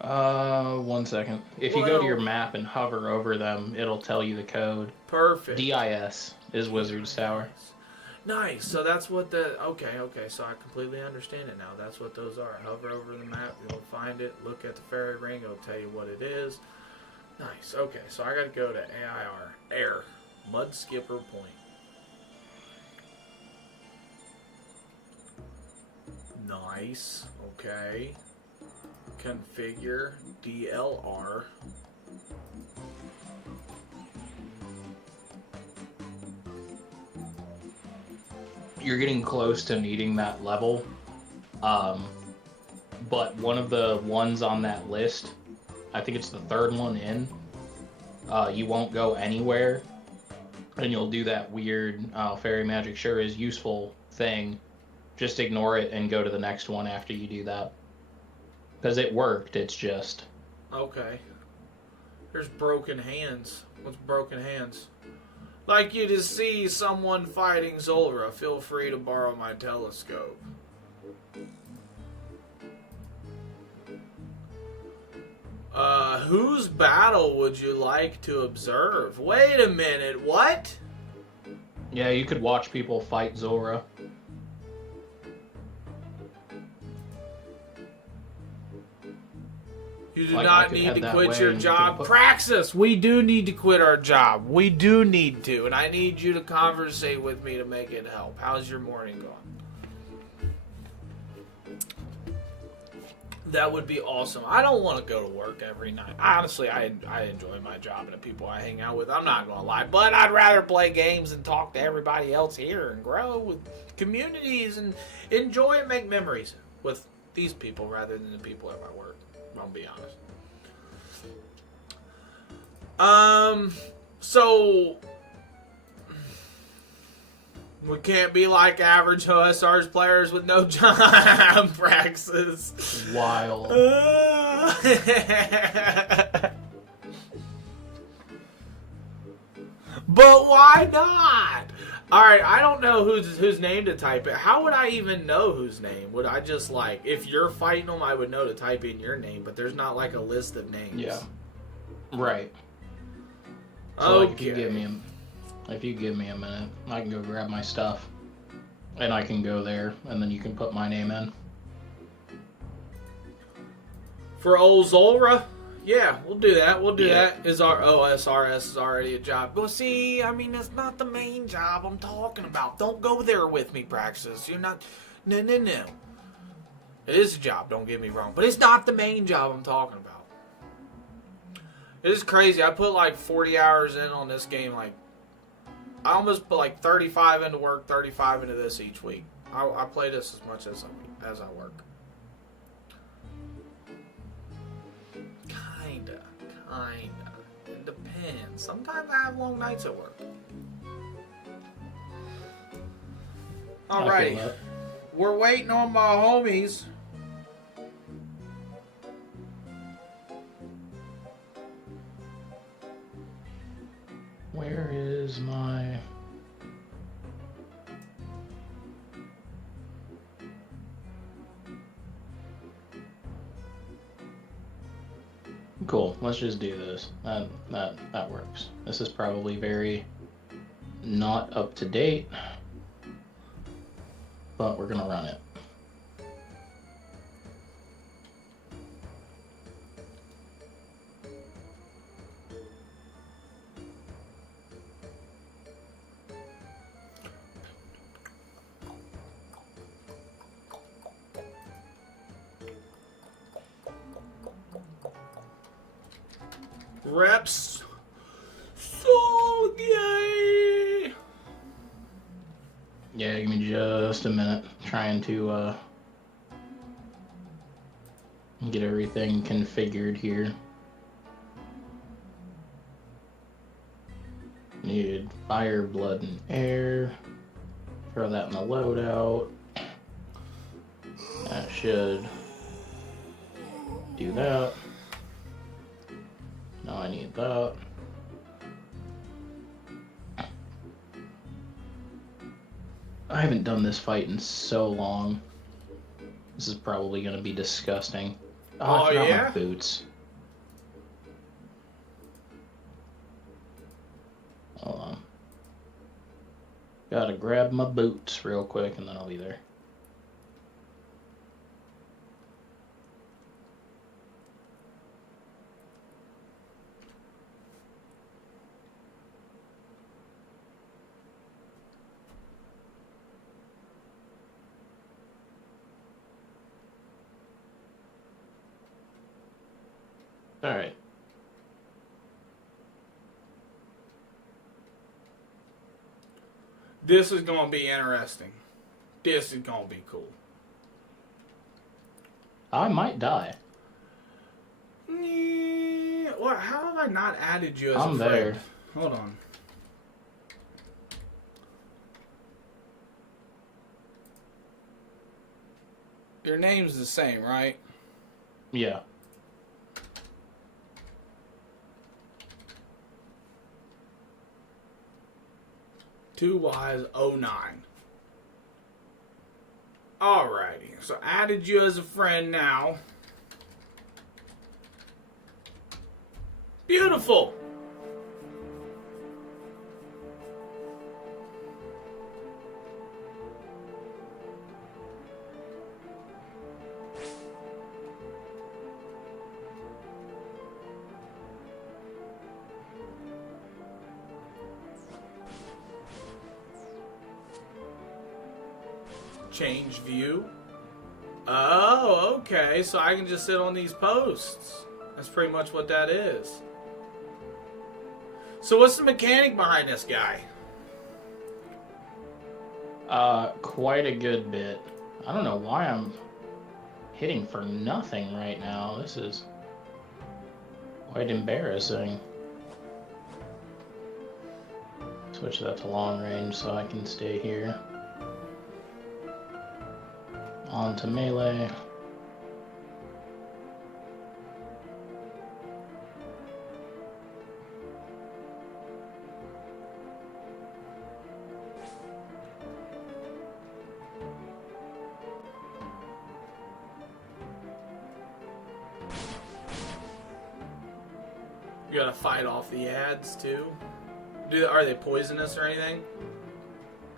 1 second. If you go Well- to your map and hover over them, it'll tell you the code. Perfect. DIS is Wizard's Tower. Nice. So that's what the... Okay. So I completely understand it now. That's what those are. Hover over the map. You'll find it. Look at the fairy ring. It'll tell you what it is. Nice. Okay. So I got to go to AIR. Air. Mud Skipper Point. Nice. Okay. Configure DLR. You're getting close to needing that level. But one of the ones on that list, I think it's the third one in, you won't go anywhere, and you'll do that weird fairy magic sure is useful thing. Just ignore it and go to the next one after you do that. Because it worked, it's just... Okay. There's broken hands. What's broken hands? Like you to see someone fighting Zulrah, feel free to borrow my telescope. Whose battle would you like to observe? Wait a minute, what? Yeah, you could watch people fight Zulrah. You do Like, I not could need head to that quit way your and job. put- Praxis, we do need to quit our job. We do need to, and I need you to conversate with me to make it help. How's your morning going? That would be awesome. I don't want to go to work every night. Honestly, I enjoy my job and the people I hang out with. I'm not going to lie. But I'd rather play games and talk to everybody else here and grow with communities and enjoy and make memories with these people rather than the people at my work. I'll be honest. So we can't be like average OSR's players with no job, Praxis. Wild. But why not? Alright, I don't know whose name to type it. How would I even know whose name? Would I just like, if you're fighting them, I would know to type in your name, but there's not like a list of names. Yeah. Right. So Okay. like, if you give me a minute, I can go grab my stuff. And I can go there, and then you can put my name in. For old Zulrah? Yeah, we'll do that. We'll do Yeah. that. Is our OSRS is already a job. Well, see, I mean, that's not the main job I'm talking about. Don't go there with me, Praxis. You're not... No. It is a job, don't get me wrong. But it's not the main job I'm talking about. It is crazy. I put like 40 hours in on this game. Like, I almost put like 35 into work, 35 into this each week. I play this as much as I work. Kinda. It depends. Sometimes I have long nights at work. I feel Alrighty. that. We're waiting on my homies. Where is my... Cool. Let's just do this. That works. This is probably very not up to date, but we're gonna run it. Reps. So gay. Yeah, give me just a minute. Trying to get everything configured here. Needed fire, blood, and air. Throw that in the loadout. That should do that. Now I need that. I haven't done this fight in so long. This is probably going to be disgusting. Oh, I forgot yeah? my boots. Hold on. Gotta grab my boots real quick and then I'll be there. All right. This is gonna be interesting. This is gonna be cool. I might die. What? How have I not added you as a I'm friend? there. Hold on. Your name's the same, right? Yeah. Two Y's 09. Alrighty, so added you as a friend now. Beautiful. Change view. Oh, okay. So I can just sit on these posts. That's pretty much what that is. So what's the mechanic behind this guy? Quite a good bit. I don't know why I'm hitting for nothing right now. This is quite embarrassing. Switch that to long range so I can stay here. On to melee. You gotta fight off the ads too. Are they poisonous or anything?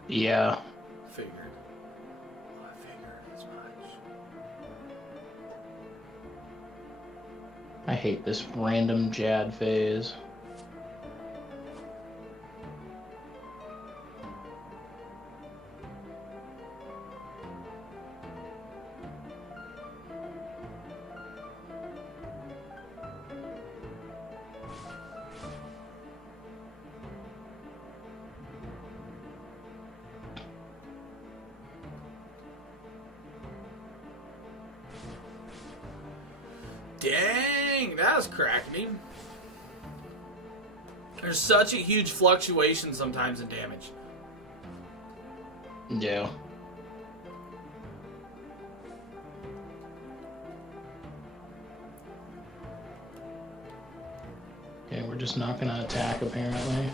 Yeah. Figured. I figured as much. I hate this random Jad phase. Dang, that was cracking. There's such a huge fluctuation sometimes in damage. Yeah. Okay, we're just not gonna attack apparently.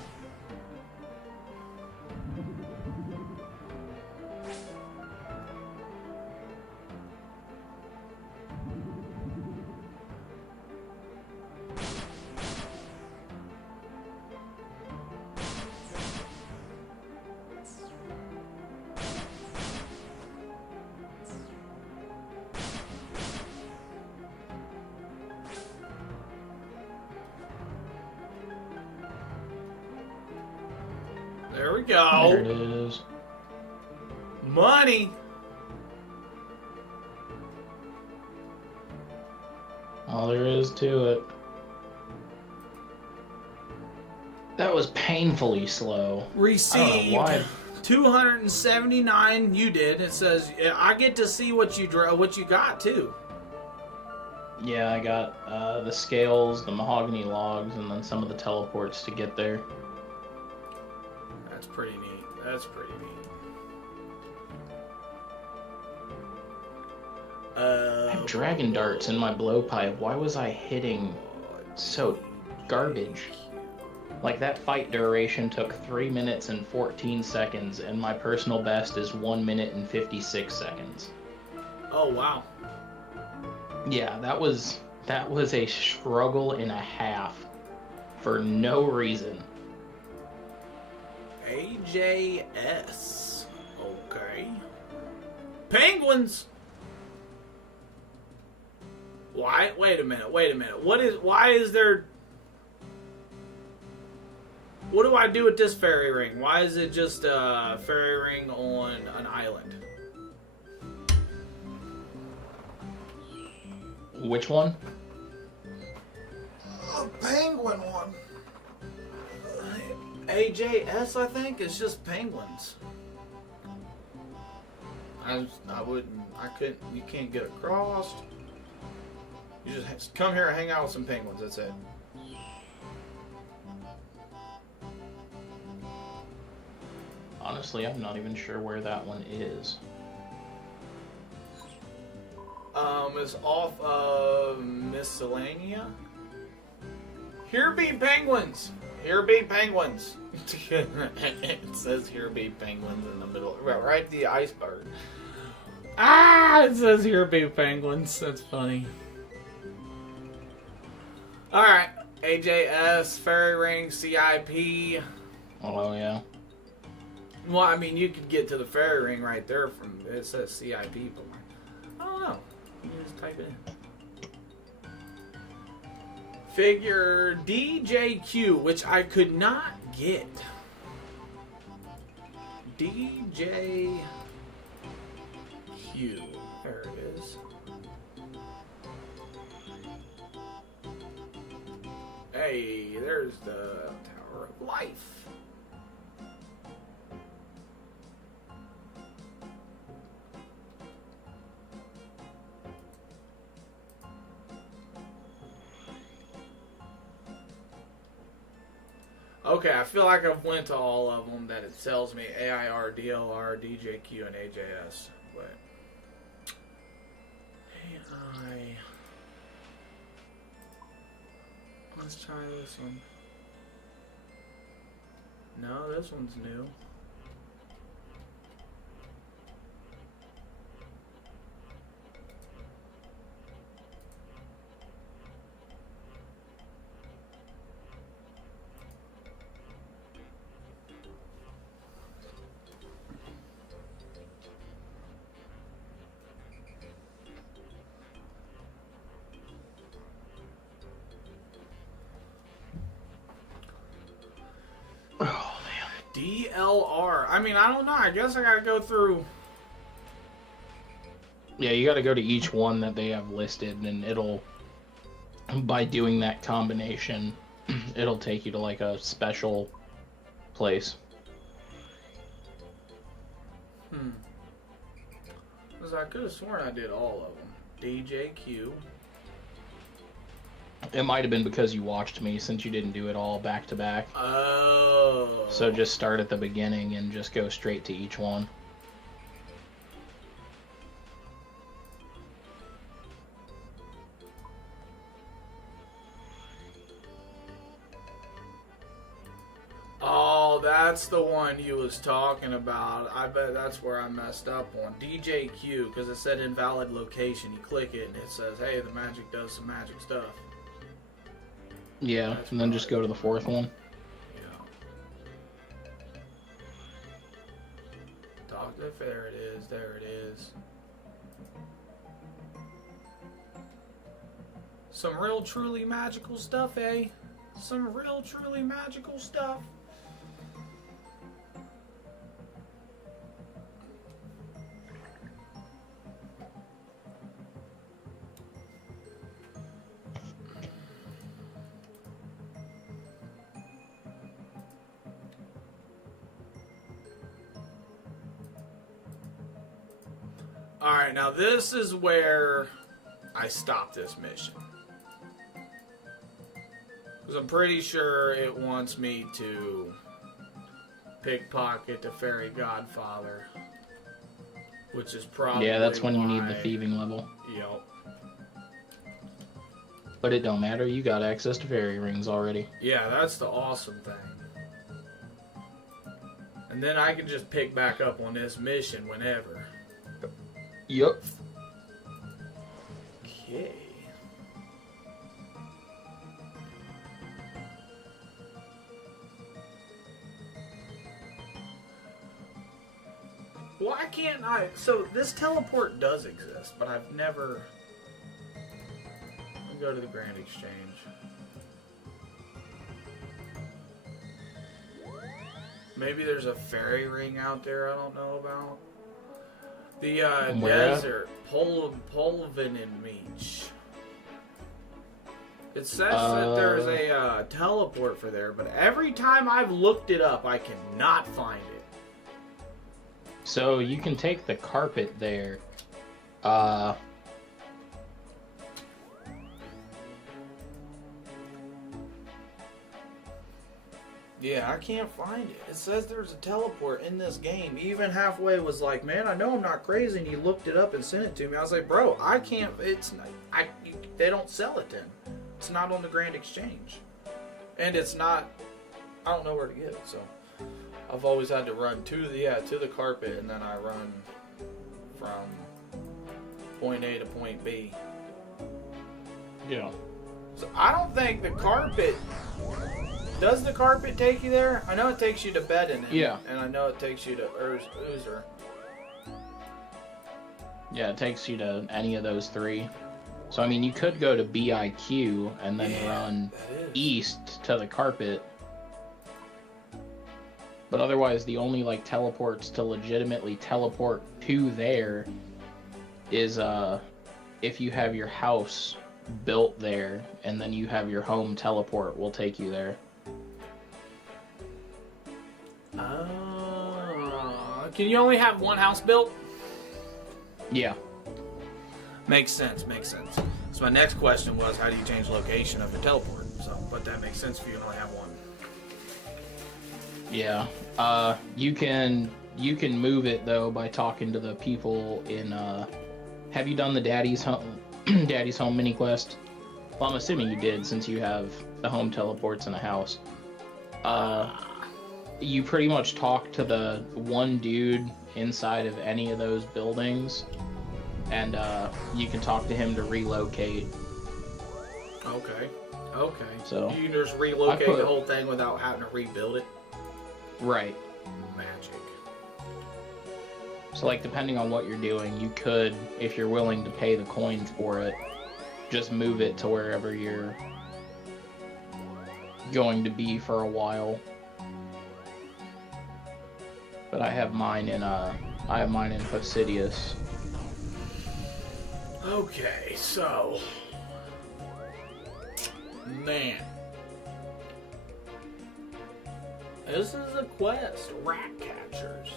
There we There it go. is. Money. All there is to it. That was painfully slow. Received why. 279. You did. It says I get to see what you got too. Yeah, I got the scales, the mahogany logs, and then some of the teleports to get there. That's pretty neat. That's pretty neat. I have dragon darts in my blowpipe. Why was I hitting so garbage? Like, that fight duration took 3 minutes and 14 seconds, and my personal best is 1 minute and 56 seconds. Oh wow. Yeah, that was a struggle and a half for no reason. AJS. Okay. Penguins. Why? Wait a minute. Why is there... What do I do with this fairy ring? Why is it just a fairy ring on an island? Which one? a penguin one. AJS, I think, is just penguins. I couldn't, you can't get across. You just come here and hang out with some penguins, that's it. Honestly, I'm not even sure where that one is. It's off of Miscellanea. Here be penguins. Here be penguins. It says here be penguins in the middle, right the iceberg. Ah, it says here be penguins. That's funny. All right, AJS, Fairy Ring, CIP. Oh yeah. Well, I mean, you could get to the Fairy Ring right there from it says CIP, but I don't know. You can just type it in. Figure DJQ, which I could not get. DJQ. There it is. Hey, there's the Tower of Life. Okay, I feel like I've went to all of them that it tells me AIR, DLR, DJQ, and AJS. But AI. Let's try this one. No, this one's new. Oh man. DLR. I mean, I don't know. I guess I gotta go through. Yeah, you got to go to each one that they have listed, and it'll, by doing that combination, it'll take you to like a special place. Because I could have sworn I did all of them. DJQ. It might have been because you watched me, since you didn't do it all back to back. Oh. So just start at the beginning and just go straight to each one. Oh, that's the one you was talking about. I bet that's where I messed up on. DJQ, because it said invalid location. You click it and it says, hey, the magic does some magic stuff. Yeah, That's and then just go to the fourth one. Yeah. There it is. There it is. Some real truly magical stuff, eh? Some real truly magical stuff. Alright, now this is where I stop this mission. Because I'm pretty sure it wants me to pickpocket the fairy godfather. Which is probably Yeah, that's when you why... need the thieving level. Yep. But it don't matter, you got access to fairy rings already. Yeah, that's the awesome thing. And then I can just pick back up on this mission whenever. Yup. Okay. Why can't I? So this teleport does exist, but I've never. Let me go to the Grand Exchange. Maybe there's a fairy ring out there I don't know about. The desert, Polvin and Meech. It says that there's a teleport for there, but every time I've looked it up, I cannot find it. So you can take the carpet there. Yeah, I can't find it. It says there's a teleport in this game. He even halfway was like, man, I know I'm not crazy, and he looked it up and sent it to me. I was like, bro, I can't, it's not, they don't sell it then. It's not on the Grand Exchange. And it's not, I don't know where to get it, so. I've always had to run to the carpet, and then I run from point A to point B. Yeah. So I don't think the carpet, does the carpet take you there? I know it takes you to Bedin. Yeah. And I know it takes you to Uzer. Yeah, it takes you to any of those three. So, I mean, you could go to BIQ and then run east to the carpet. But otherwise, the only, like, teleports to legitimately teleport to there is, if you have your house built there, and then you have your home teleport will take you there. Can you only have one house built? Yeah. Makes sense. So my next question was, how do you change location of your teleport? So, but that makes sense if you can only have one. Yeah. You can move it though by talking to the people in. Have you done the Daddy's Home mini quest? Well, I'm assuming you did since you have the home teleports in a house. You pretty much talk to the one dude inside of any of those buildings, and you can talk to him to relocate. Okay. So you can just relocate the whole thing without having to rebuild it. Right. Magic. So, like, depending on what you're doing, you could, if you're willing to pay the coins for it, just move it to wherever you're going to be for a while. But I have mine in Hosidius. Okay, so man, this is a quest. Rat catchers.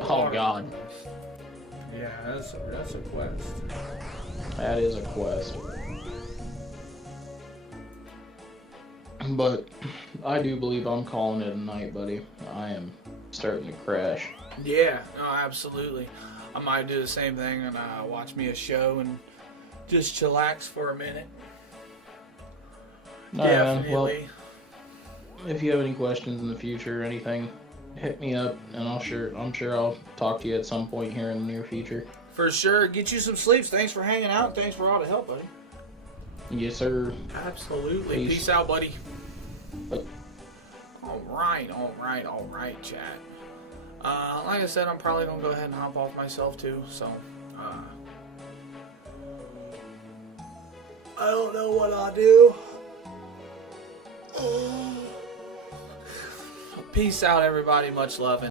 Oh God. Yeah, that's a quest. That is a quest. But I do believe I'm calling it a night, buddy. I am starting to crash. Yeah, no, absolutely. I might do the same thing and watch me a show and just chillax for a minute. Definitely. Well, if you have any questions in the future or anything, hit me up, and I'm sure I'll talk to you at some point here in the near future. For sure. Get you some sleeps. Thanks for hanging out. Thanks for all the help, buddy. Yes, sir. Absolutely. Peace out, buddy. Bye. All right, chat. Like I said, I'm probably gonna go ahead and hop off myself too. So, I don't know what I'll do. Peace out, everybody. Much love.